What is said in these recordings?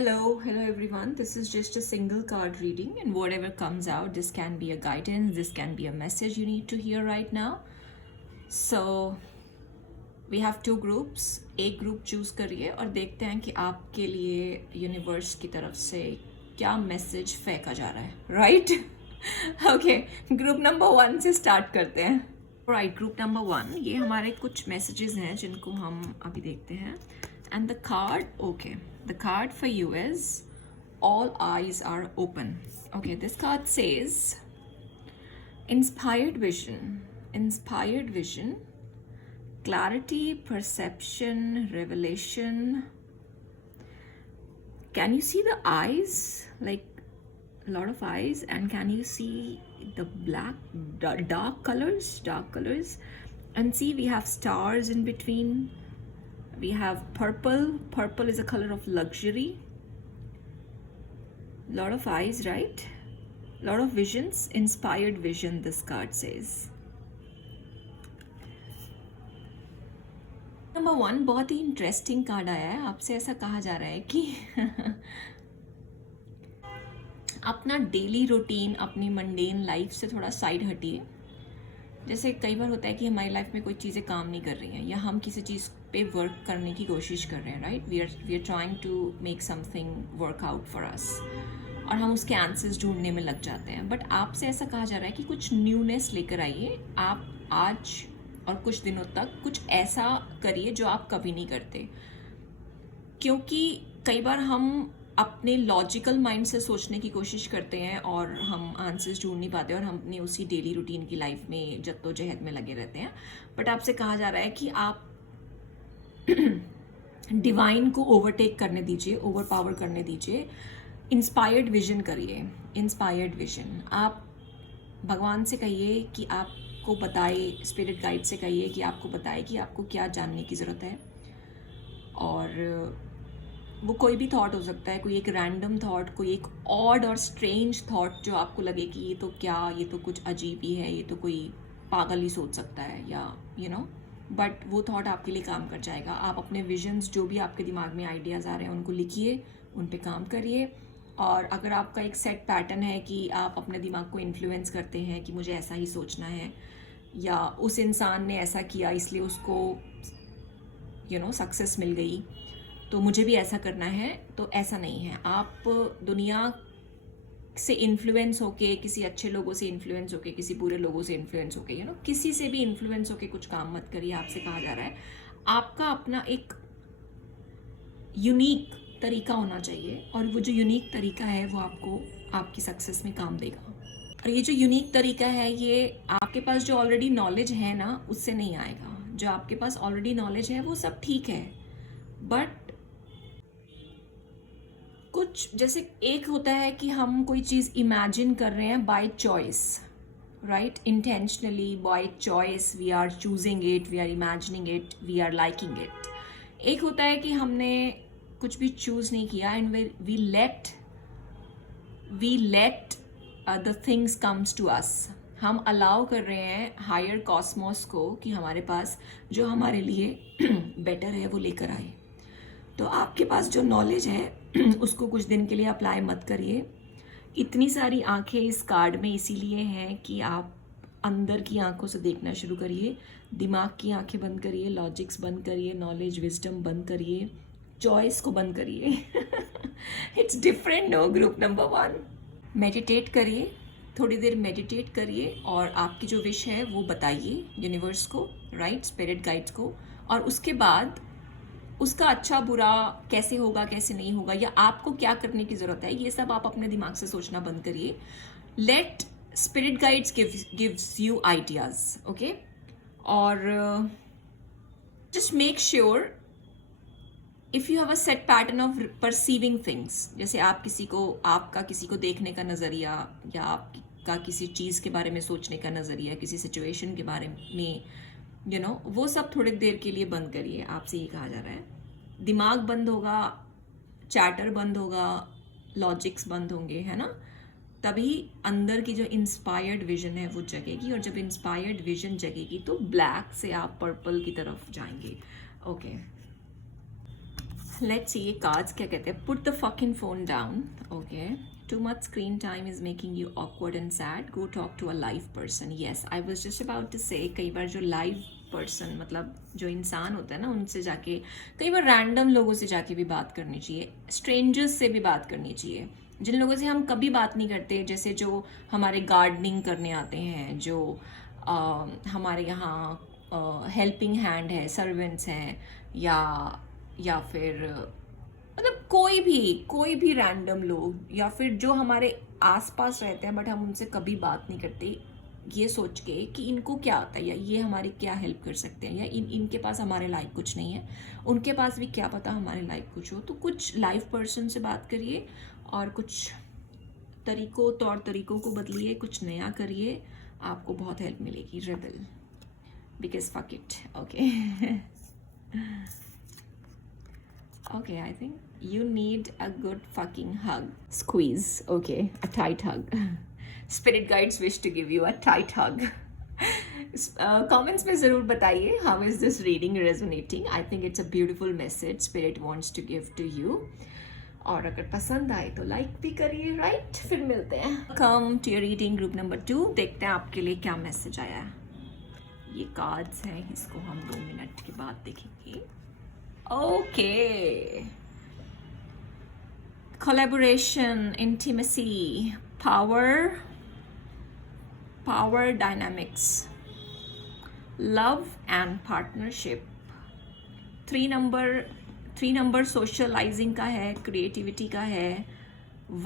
Hello everyone. This is just a single card reading, and whatever comes out, this can be a guidance, this can be a message you need to hear right now. So, we have two groups. एक group choose करिए और देखते हैं कि आपके लिए universe की तरफ से क्या मैसेज फेंका जा रहा है, राइट? ओके, ग्रुप नंबर 1 से स्टार्ट करते हैं. राइट, ग्रुप नंबर 1, ये हमारे कुछ मैसेजेस हैं जिनको हम अभी देखते हैं. And the card, okay, the card for you is all eyes are open. Okay, this card says inspired vision, clarity, perception, revelation. Can you see the eyes? Like a lot of eyes. And can you see the dark colors? And see, we have stars in between. We have purple is a color of luxury. Lot of eyes, right? Lot of visions, inspired vision, this card says. Number 1 बहुत ही interesting card आया है. आपसे ऐसा कहा जा रहा है कि अपना डेली रूटीन, अपनी मंडेन लाइफ से थोड़ा साइड हटिए. जैसे कई बार होता है कि हमारी लाइफ में कोई चीज़ें काम नहीं कर रही हैं या हम किसी चीज़ पे वर्क करने की कोशिश कर रहे हैं, right? We are trying to make something work out for us और हम उसके आंसर्स ढूंढने में लग जाते हैं. बट आपसे ऐसा कहा जा रहा है कि कुछ न्यूनेस लेकर आइए. आप आज और कुछ दिनों तक कुछ ऐसा करिए जो आप कभी नहीं करते, क्योंकि कई बार हम अपने लॉजिकल माइंड से सोचने की कोशिश करते हैं और हम आंसर्स ढूंढ नहीं पाते और हम अपनी उसी डेली रूटीन की लाइफ में जद्दोजहद में लगे रहते हैं. बट आपसे कहा जा रहा है कि आप डिवाइन को ओवरटेक करने दीजिए, ओवर पावर करने दीजिए. इंस्पायर्ड विजन करिए. इंस्पायर्ड विजन, आप भगवान से कहिए कि आपको बताए, स्पिरिट गाइड से कहिए कि आपको बताए कि आपको क्या जानने की ज़रूरत है. और वो कोई भी थॉट हो सकता है, कोई एक रैंडम थॉट, कोई एक ऑड और स्ट्रेंज थॉट जो आपको लगे कि ये तो क्या, ये तो कुछ अजीब ही है, ये तो कोई पागल ही सोच सकता है, या बट वो थॉट आपके लिए काम कर जाएगा. आप अपने विजन्स, जो भी आपके दिमाग में आइडियाज़ आ रहे हैं, उनको लिखिए, उन पे काम करिए. और अगर आपका एक सेट पैटर्न है कि आप अपने दिमाग को इन्फ्लुएंस करते हैं कि मुझे ऐसा ही सोचना है, या उस इंसान ने ऐसा किया इसलिए उसको सक्सेस मिल गई तो मुझे भी ऐसा करना है, तो ऐसा नहीं है. आप दुनिया से इन्फ्लुएंस होके, किसी अच्छे लोगों से इन्फ्लुएंस होके, किसी बुरे लोगों से इन्फ्लुएंस होके, किसी से भी इन्फ्लुएंस होके कुछ काम मत करिए. आपसे कहा जा रहा है आपका अपना एक यूनिक तरीका होना चाहिए, और वो जो यूनिक तरीका है वो आपको आपकी सक्सेस में काम देगा. और ये जो यूनिक तरीका है, ये आपके पास जो ऑलरेडी नॉलेज है ना, उससे नहीं आएगा. जो आपके पास ऑलरेडी नॉलेज है वो सब ठीक है, बट कुछ जैसे एक होता है कि हम कोई चीज़ इमेजिन कर रहे हैं by choice, right? Intentionally, by choice we are choosing it, we are imagining it, we are liking it. एक होता है कि हमने कुछ भी चूज़ नहीं किया and we let the things comes to us. हम अलाउ कर रहे हैं हायर कॉस्मोस को कि हमारे पास जो हमारे लिए बेटर है वो लेकर आए. तो आपके पास जो नॉलेज है उसको कुछ दिन के लिए अप्लाई मत करिए. इतनी सारी आंखें इस कार्ड में इसीलिए हैं कि आप अंदर की आंखों से देखना शुरू करिए. दिमाग की आंखें बंद करिए, लॉजिक्स बंद करिए, नॉलेज विजडम बंद करिए, चॉइस को बंद करिए. It's different, no? Group number 1, meditate करिए, थोड़ी देर मेडिटेट करिए और आपकी जो विश है वो बताइए यूनिवर्स को, राइट? स्पिरिट गाइड्स को. और उसके बाद उसका अच्छा बुरा कैसे होगा, कैसे नहीं होगा, या आपको क्या करने की ज़रूरत है, ये सब आप अपने दिमाग से सोचना बंद करिए. Let spirit guides gives you ideas, okay? और just make sure if you have a set pattern of perceiving things. जैसे आपका किसी को देखने का नज़रिया, या आपका किसी चीज़ के बारे में सोचने का नज़रिया, किसी सिचुएशन के बारे में, वो सब थोड़ी देर के लिए बंद करिए. आपसे ये कहा जा रहा है. दिमाग बंद होगा, चैटर बंद होगा, लॉजिक्स बंद होंगे, है ना? तभी अंदर की जो इंस्पायर्ड विजन है वो जगेगी. और जब इंस्पायर्ड विजन जगेगी तो ब्लैक से आप पर्पल की तरफ जाएंगे. ओके, लेट्स सी ये कार्ड्स क्या कहते हैं. Put the fucking phone down. Okay. Too much screen time is making you awkward and sad. Go talk to a live person. Yes, I was just about to say, कई बार जो live person मतलब जो इंसान होता है ना, उनसे जाके कई बार रैंडम लोगों से जाके भी बात करनी चाहिए, स्ट्रेंजर्स से भी बात करनी चाहिए, जिन लोगों से हम कभी बात नहीं करते, जैसे जो हमारे गार्डनिंग करने आते हैं, जो हमारे यहाँ हेल्पिंग हैंड है, सर्वेंट्स हैं, या फिर मतलब कोई भी रैंडम लोग, या फिर जो हमारे आसपास रहते हैं बट हम उनसे कभी बात नहीं करते, ये सोच के कि इनको क्या आता है या ये हमारी क्या हेल्प कर सकते हैं, या इनके पास हमारे लाइक कुछ नहीं है, उनके पास भी क्या पता हमारे लाइक कुछ हो. तो कुछ लाइव पर्सन से बात करिए और कुछ तौर तरीकों को बदलिए, कुछ नया करिए, आपको बहुत हेल्प मिलेगी. Rebel, because fuck it. Okay. Okay, I think you need a good fucking hug. Squeeze. Okay, a tight hug. Spirit guides wish to give you a tight hug. Comments में ज़रूर बताइए, how is this reading resonating? I think it's a beautiful message Spirit wants to give to you. और अगर पसंद आए तो like भी करिए, राइट? फिर मिलते हैं. Come to your reading group number 2. देखते हैं आपके लिए क्या मैसेज आया है. ये कार्ड्स हैं, इसको हम 2 मिनट के बाद देखेंगे. Okay. Collaboration, intimacy, power dynamics, love and partnership. 3 number socializing का है, creativity का है.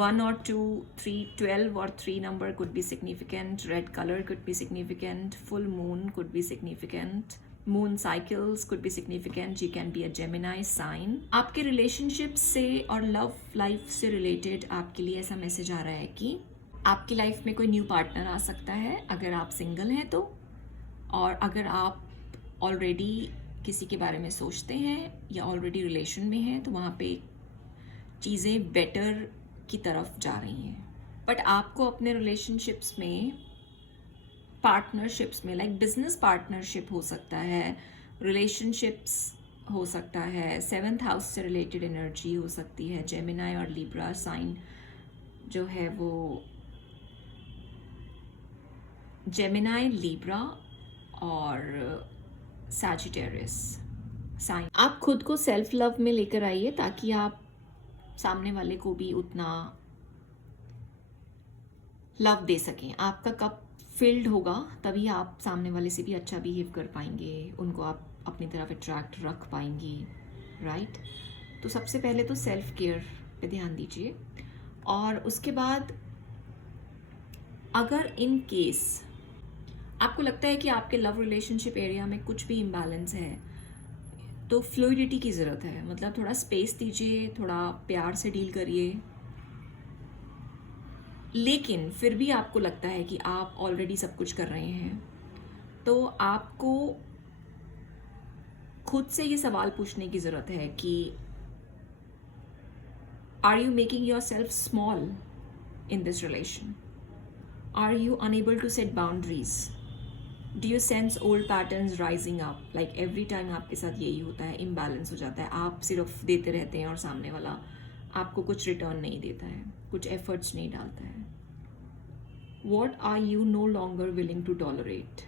1 or 2, 3, 12 or 3 number could be significant. Red color could be significant. Full moon could be significant. Moon cycles could be significant. You can be a Gemini sign. आपके relationship से और love life से related आपके लिए ऐसा message आ रहा है कि आपकी लाइफ में कोई न्यू पार्टनर आ सकता है अगर आप सिंगल हैं तो, और अगर आप ऑलरेडी किसी के बारे में सोचते हैं या ऑलरेडी रिलेशन में हैं तो वहाँ पे चीज़ें बेटर की तरफ जा रही हैं. बट आपको अपने रिलेशनशिप्स में, पार्टनरशिप्स में, लाइक बिजनेस पार्टनरशिप हो सकता है, रिलेशनशिप्स हो सकता है, 7th हाउस से रिलेटेड एनर्जी हो सकती है. जेमिनाई और लिब्रा साइन जो है वो जेमिनाई, लिब्रा और सैजिटेरियस साइन. आप खुद को सेल्फ लव में लेकर आइए ताकि आप सामने वाले को भी उतना लव दे सकें. आपका कप फिल्ड होगा तभी आप सामने वाले से भी अच्छा बिहेव कर पाएंगे, उनको आप अपनी तरफ अट्रैक्ट रख पाएंगी, राइट? तो सबसे पहले तो सेल्फ केयर पे ध्यान दीजिए. और उसके बाद अगर इन केस आपको लगता है कि आपके लव रिलेशनशिप एरिया में कुछ भी इम्बैलेंस है तो फ्लूइडिटी की ज़रूरत है. मतलब थोड़ा स्पेस दीजिए, थोड़ा प्यार से डील करिए. लेकिन फिर भी आपको लगता है कि आप ऑलरेडी सब कुछ कर रहे हैं तो आपको खुद से ये सवाल पूछने की ज़रूरत है कि are you making yourself small in this relation? Are you unable to set boundaries? Do you sense old patterns rising up? Like every time आपके साथ यही होता है, इम्बैलेंस हो जाता है, आप सिर्फ देते रहते हैं और सामने वाला आपको कुछ रिटर्न नहीं देता है, कुछ एफर्ट्स नहीं डालता है. What are you no longer willing to tolerate?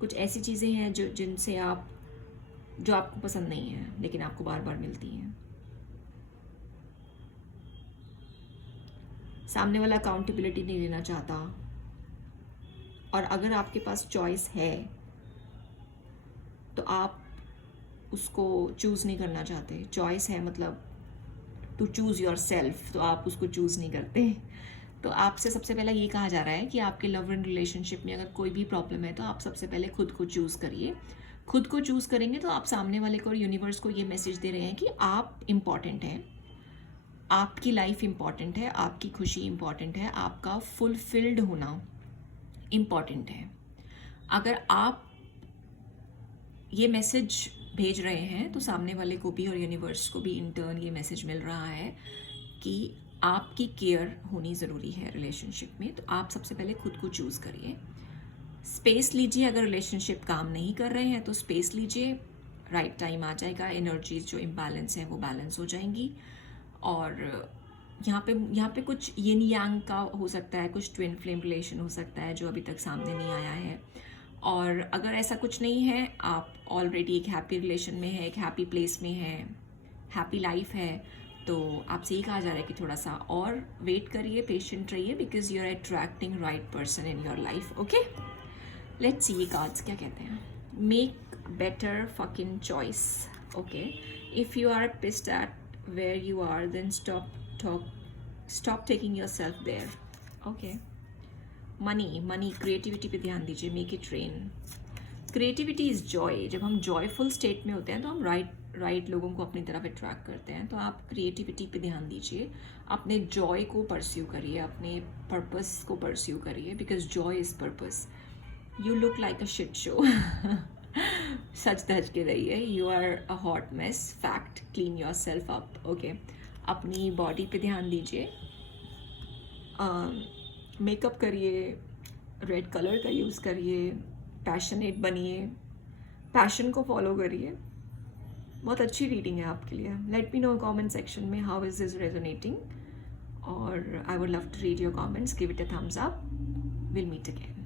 कुछ ऐसी चीज़ें हैं जो आपको पसंद नहीं है लेकिन आपको बार बार मिलती हैं. सामने वाला अकाउंटेबिलिटी नहीं लेना चाहता, और अगर आपके पास चॉइस है तो आप उसको चूज़ नहीं करना चाहते. चॉइस है मतलब टू चूज़ योर सेल्फ, तो आप उसको चूज़ नहीं करते. तो आपसे सबसे पहले ये कहा जा रहा है कि आपके लव एंड रिलेशनशिप में अगर कोई भी प्रॉब्लम है तो आप सबसे पहले खुद को चूज़ करिए. खुद को चूज़ करेंगे तो आप सामने वाले को और यूनिवर्स को ये मैसेज दे रहे हैं कि आप इम्पॉर्टेंट हैं, आपकी लाइफ इम्पॉर्टेंट है, आपकी खुशी इम्पॉर्टेंट है, आपका फुलफिल्ड होना इम्पॉर्टेंट है. अगर आप ये मैसेज भेज रहे हैं तो सामने वाले को भी और यूनिवर्स को भी इन टर्न ये मैसेज मिल रहा है कि आपकी केयर होनी ज़रूरी है रिलेशनशिप में. तो आप सबसे पहले खुद को चूज़ करिए. स्पेस लीजिए. अगर रिलेशनशिप काम नहीं कर रहे हैं तो स्पेस लीजिए, राइट टाइम आ जाएगा, एनर्जीज जो इम्बैलेंस हैं वो बैलेंस हो जाएंगी। और यहाँ पे कुछ यिन यांग का हो सकता है, कुछ ट्विन फ्लेम रिलेशन हो सकता है जो अभी तक सामने नहीं आया है। और अगर ऐसा कुछ नहीं है, आप ऑलरेडी एक हैप्पी रिलेशन में है, एक हैप्पी प्लेस में है, हैप्पी लाइफ है, तो आपसे ये कहा जा रहा है कि थोड़ा सा और वेट करिए, पेशेंट रहिए, because you are attracting right person in your life. Okay, let's see ये कार्ड्स क्या कहते हैं। Make better fucking choice. Okay, if you are pissed at where you are, then stop taking yourself there. Okay, money creativity पे ध्यान दीजिए, make it rain. Creativity is joy. जब हम joyful state में होते हैं तो हम राइट लोगों को अपनी तरफ अट्रैक्ट करते हैं। तो आप क्रिएटिविटी पे ध्यान दीजिए, अपने जॉय को परस्यू करिए, अपने पर्पस को परस्यू करिए, because joy is purpose. You look like a shit show. सच धज के रहिए, you are a hot mess, fact, clean yourself up. Okay, अपनी बॉडी पे ध्यान दीजिए, मेकअप करिए, रेड कलर का यूज़ करिए, पैशनेट बनिए, पैशन को फॉलो करिए। बहुत अच्छी रीडिंग है आपके लिए। Let me know comment section में हाउ इज़ दिस रेजोनेटिंग, और I would love to read your comments. Give it a thumbs up. Will meet again.